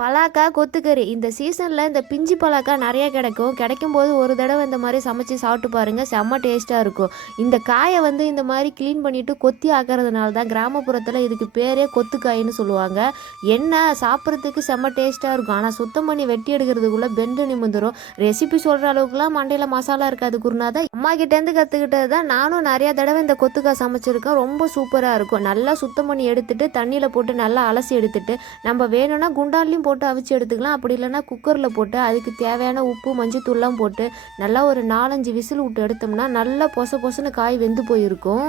பலாக்கா, கொத்துக்கறி இந்த சீசனில் இந்த பிஞ்சு பலாக்கா நிறையா கிடைக்கும். கிடைக்கும்போது ஒரு தடவை இந்த மாதிரி சமைச்சு சாப்பிட்டு பாருங்கள், செம்ம டேஸ்ட்டாக இருக்கும். இந்த காயை வந்து இந்த மாதிரி க்ளீன் பண்ணிவிட்டு கொத்தி ஆக்கிறதுனால தான் கிராமப்புறத்தில் இதுக்கு பேரே கொத்துக்காயின்னு சொல்லுவாங்க. என்ன சாப்பிட்றதுக்கு செம்ம டேஸ்ட்டாக இருக்கும். ஆனால் சுத்தம் பண்ணி வெட்டி எடுக்கிறதுக்குள்ளே பெண்டு நிமிந்துடும். ரெசிபி சொல்கிற அளவுக்குலாம் மண்டையில் மசாலா இருக்காது குருநாதா. அம்மா கிட்டேருந்து கற்றுக்கிட்டது தான். நானும் நிறையா தடவை இந்த கொத்துக்காய் சமைச்சிருக்கேன். ரொம்ப சூப்பராக இருக்கும். நல்லா சுத்தம் பண்ணி எடுத்துட்டு தண்ணியில் போட்டு நல்லா அலசி எடுத்துட்டு நம்ம வேணும்னா குண்டான்லையும் போட்டு அவிச்சு எடுத்துக்கலாம். அப்படி இல்லைன்னா குக்கரில் போட்டு அதுக்கு தேவையான உப்பு மஞ்சத்தூள்லாம் போட்டு நல்லா ஒரு 4-5 விசில் விட்டு எடுத்தோம்னா நல்லா பொசன்னு காய் வெந்து போயிருக்கும்.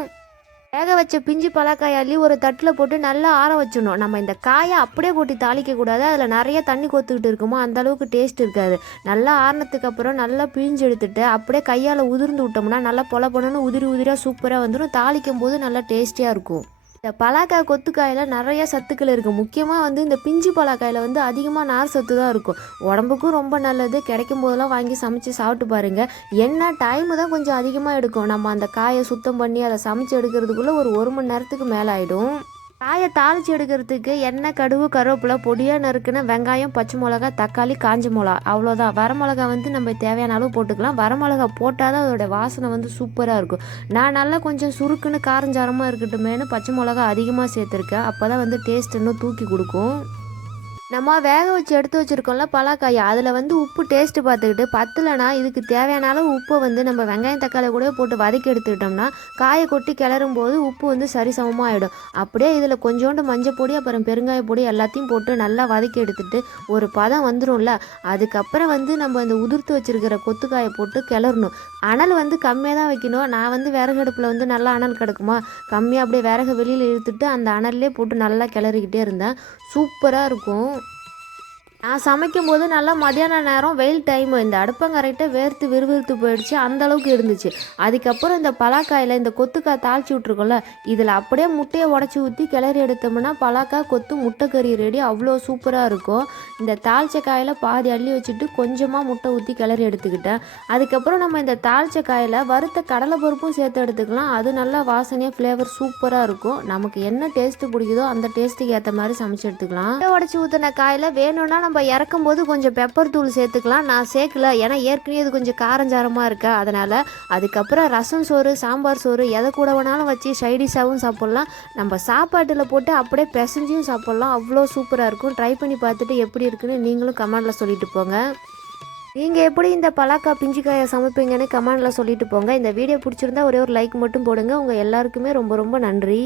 வேக வச்ச பிஞ்சு பலாக்காய் அள்ளி ஒரு தட்டில் போட்டு நல்லா ஆற வச்சிடணும். நம்ம இந்த காயை அப்படியே போட்டு தாளிக்கக்கூடாது, அதில் நிறைய தண்ணி கொத்துக்கிட்டு இருக்குமோ அந்த அளவுக்கு டேஸ்ட் இருக்காது. நல்லா ஆறினதுக்கு அப்புறம் நல்லா பிழிஞ்சு எடுத்துட்டு அப்படியே கையால் உதிர்ந்து விட்டோம்னா நல்லா பொலன்னு உதிரியாக சூப்பராக வந்துடும். தாளிக்கும் போது நல்லா டேஸ்டியாக இருக்கும். இந்த பலாக்காய் கொத்துக்காயில் நிறைய சத்துக்கள் இருக்குது. முக்கியமாக வந்து இந்த பிஞ்சு பலாக்காயில் வந்து அதிகமாக நார் சத்து தான் இருக்கும். உடம்புக்கும் ரொம்ப நல்லது. கிடைக்கும் போதெல்லாம் வாங்கி சமைச்சு சாப்பிட்டு பாருங்கள். என்ன டைமு தான் கொஞ்சம் அதிகமாக எடுக்கும். நம்ம அந்த காயை சுத்தம் பண்ணி அதை சமைச்சு எடுக்கிறதுக்குள்ளே ஒரு மணி நேரத்துக்கு மேலே ஆகிடும். காயை தாளித்து எடுக்கிறதுக்கு எண்ணெய், கடுகு, கருவேப்பிலை, பொடியாக நறுக்குன வெங்காயம், பச்சை மிளகா, தக்காளி, காஞ்ச மிளகா, அவ்வளோதான். வரமிளகா வந்து நம்ம தேவையான அளவு போட்டுக்கலாம். வரமிளகா போட்டால் தான் அதோடய வாசனை வந்து சூப்பராக இருக்கும். நான் நல்லா கொஞ்சம் சுருக்குன்னு காரஞ்சாரமாக இருக்கட்டுமேனு பச்சை மிளகா அதிகமாக சேர்த்துருக்கேன். அப்போ தான் வந்து டேஸ்ட் இன்னும் தூக்கி கொடுக்கும். நம்ம வேக வச்சு எடுத்து வச்சுருக்கோம்ல பலாக்காய், அதில் வந்து உப்பு டேஸ்ட்டு பார்த்துக்கிட்டு பத்தலைனா இதுக்கு தேவையான அளவு உப்பை வந்து நம்ம வெங்காயம் தக்காளி கூட போட்டு வதக்கி எடுத்துக்கிட்டோம்னா காயை கொட்டி கிளறும் போது உப்பு வந்து சரிசமமாக ஆகிடும். அப்படியே இதில் கொஞ்சோண்டு மஞ்சள் பொடி அப்புறம் பெருங்காய பொடி எல்லாத்தையும் போட்டு நல்லா வதக்கி எடுத்துட்டு ஒரு பதம் வந்துடும்ல, அதுக்கப்புறம் வந்து நம்ம இந்த உதிர்த்து வச்சுருக்கிற கொத்துக்காயை போட்டு கிளறணும். அனல் வந்து கம்மியாக தான் வைக்கணும். நான் வந்து விறகு அடுப்பில் வந்து நல்லா அனல் கிடக்குமா, கம்மியாக அப்படியே விறகு வெளியில் இழுத்துட்டு அந்த அனல்லே போட்டு நல்லா கிளறிக்கிட்டே இருந்தேன். சூப்பராக இருக்கும். நான் சமைக்கும் போது நல்லா மதியான நேரம் வெயில் டைமு, இந்த அடுப்பங்கரைட்ட வேர்த்து விறுவிறுத்து போயிடுச்சு, அந்தளவுக்கு இருந்துச்சு. அதுக்கப்புறம் இந்த பலாக்காயில் இந்த கொத்துக்காய் தாளித்து விட்ருக்கோம்ல, இதில் அப்படியே முட்டையை உடச்சி ஊற்றி கிளறி எடுத்தோம்னா பலாக்காய் கொத்து முட்டைக்கறி ரெடி. அவ்வளோ சூப்பராக இருக்கும். இந்த தாளிச்ச காயில் பாதி அள்ளி வச்சுட்டு கொஞ்சமாக முட்டை ஊற்றி கிளறி எடுத்துக்கிட்டேன். அதுக்கப்புறம் நம்ம இந்த தாளிச்ச காயில் வறுத்த கடலை பருப்பும் சேர்த்து எடுத்துக்கலாம். அது நல்லா வாசனையாக ஃப்ளேவர் சூப்பராக இருக்கும். நமக்கு என்ன டேஸ்ட்டு பிடிக்குதோ அந்த டேஸ்ட்டுக்கு ஏற்ற மாதிரி சமைச்சு எடுத்துக்கலாம். முட்டை உடச்சி ஊற்றின காயில் வேணும்னா நம்ம இறக்கும்போது கொஞ்சம் பெப்பர் தூள் சேர்த்துக்கலாம். நான் சேர்க்கல, ஏன்னா ஏற்கனவே இது கொஞ்சம் காரஞ்சாரமாக இருக்கா, அதனால். அதுக்கப்புறம் ரசம் சோறு, சாம்பார் சோறு எதை கூட வேணாலும் வச்சு சைடிஷாகவும் சாப்பிட்லாம். நம்ம சாப்பாட்டில் போட்டு அப்படியே பிசைஞ்சியும் சாப்பிட்லாம். அவ்வளோ சூப்பராக இருக்கும். ட்ரை பண்ணி பார்த்துட்டு எப்படி இருக்குன்னு நீங்களும் கமெண்டில் சொல்லிட்டு போங்க. நீங்கள் எப்படி இந்த பலாக்காய் பிஞ்சுக்காயை சமைப்பீங்கன்னு கமெண்டில் சொல்லிட்டு போங்க. இந்த வீடியோ பிடிச்சிருந்தா ஒரே ஒரு லைக் மட்டும் போடுங்க. உங்கள் எல்லாருக்குமே ரொம்ப ரொம்ப நன்றி.